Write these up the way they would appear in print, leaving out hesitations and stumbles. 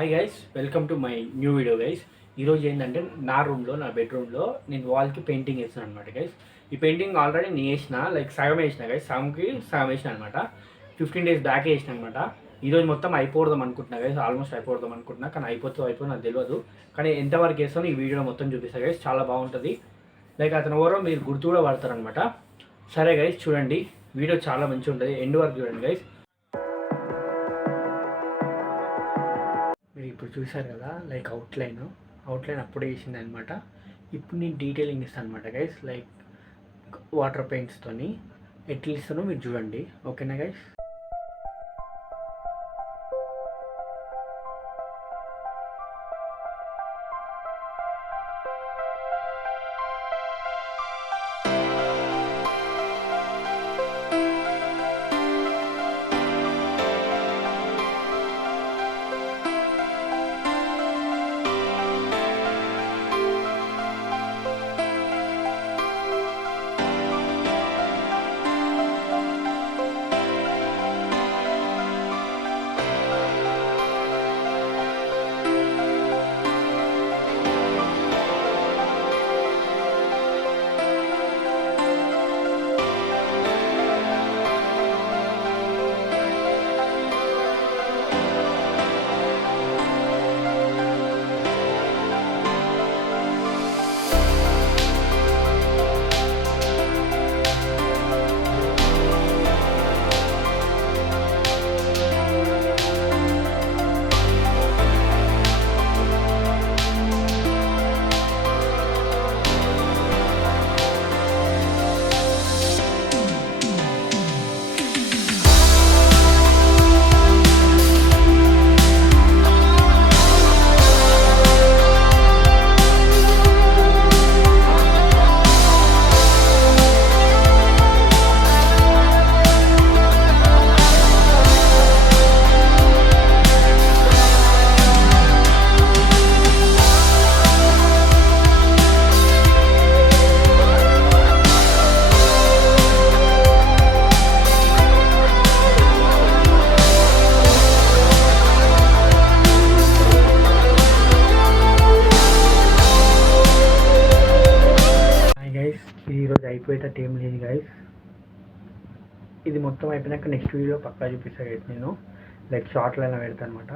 Hi guys, welcome to my new video guys. ఈరోజు ఏంటంటే నా రూమ్లో, నా బెడ్రూమ్లో నేను వాల్కి పెయింటింగ్ వేస్తాను అనమాట గైస్. ఈ పెయింటింగ్ ఆల్రెడీ నేను వేసిన, లైక్ సగం వేసిన గైస్, సగం వేసిన అనమాట. 15 days బ్యాక్ వేసిన అనమాట. ఈరోజు మొత్తం అయిపోదాం అనుకుంటున్నా గైస్, ఆల్మోస్ట్ అయిపోదాం అనుకుంటున్నా, కానీ అయిపోతే నాకు తెలియదు. కానీ ఎంతవరకు వేస్తాను ఈ వీడియోలో మొత్తం చూపిస్తాను గైస్, చాలా బాగుంటుంది. లైక్ అతను ఎవరో మీరు గుర్తు కూడా పడతారనమాట. సరే గైస్, చూడండి, వీడియో చాలా మంచిగా ఉంటుంది, ఎండ్ వరకు చూడండి గైస్. మీరు ఇప్పుడు చూసారు కదా, లైక్ అవుట్లైన్ అప్పుడే వేసింది అనమాట. ఇప్పుడు నేను డీటెయిలింగ్ ఇస్తాను అనమాట గైస్, లైక్ వాటర్ పెయింట్స్తోని ఎట్లా ఇస్తానో మీరు చూడండి, ఓకేనా గైస్. ఈరోజు అయిపోయేటట్టు ఏం లేదు గైస్. ఇది మొత్తం అయిపోయినాక నెక్స్ట్ వీడియో పక్కా చూపిస్తా గైస్, నేను లైక్ షార్ట్లో అయినా పెడతాను అనమాట.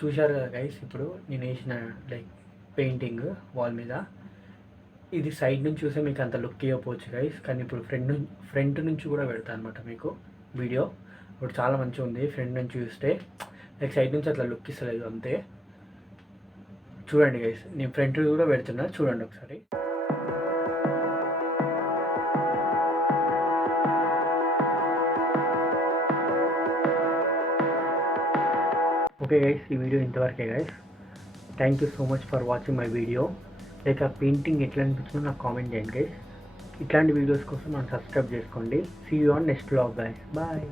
చూశారు కదా గైస్, ఇప్పుడు నేను వేసిన లైక్ పెయింటింగ్ వాల్ మీద. ఇది సైడ్ నుంచి చూస్తే మీకు అంత లుక్ ఇవ్వకపోవచ్చు గైస్, కానీ ఇప్పుడు ఫ్రంట్ నుంచి కూడా పెడతాను అనమాట మీకు వీడియో. ఇప్పుడు చాలా మంచిగా ఉంది, ఫ్రంట్ నుంచి చూస్తే లైక్ సైడ్ నుంచి అట్లా లుక్ ఇస్తలేదు అంతే. చూడండి గైస్, నేను ఫ్రంట్ కూడా పెడుతున్నా, చూడండి ఒకసారి. ఓకే గైస్, ఈ వీడియో ఇంతవరకే guys. Thank you so much for watching my video. Like ఆ పెయింటింగ్ ఎట్లా అనిపించిందో నాకు కామెంట్ చేయండి గైస్. ఇట్లాంటి వీడియోస్ కోసం నన్ను సబ్స్క్రైబ్ చేసుకోండి. See you on next vlog guys, bye.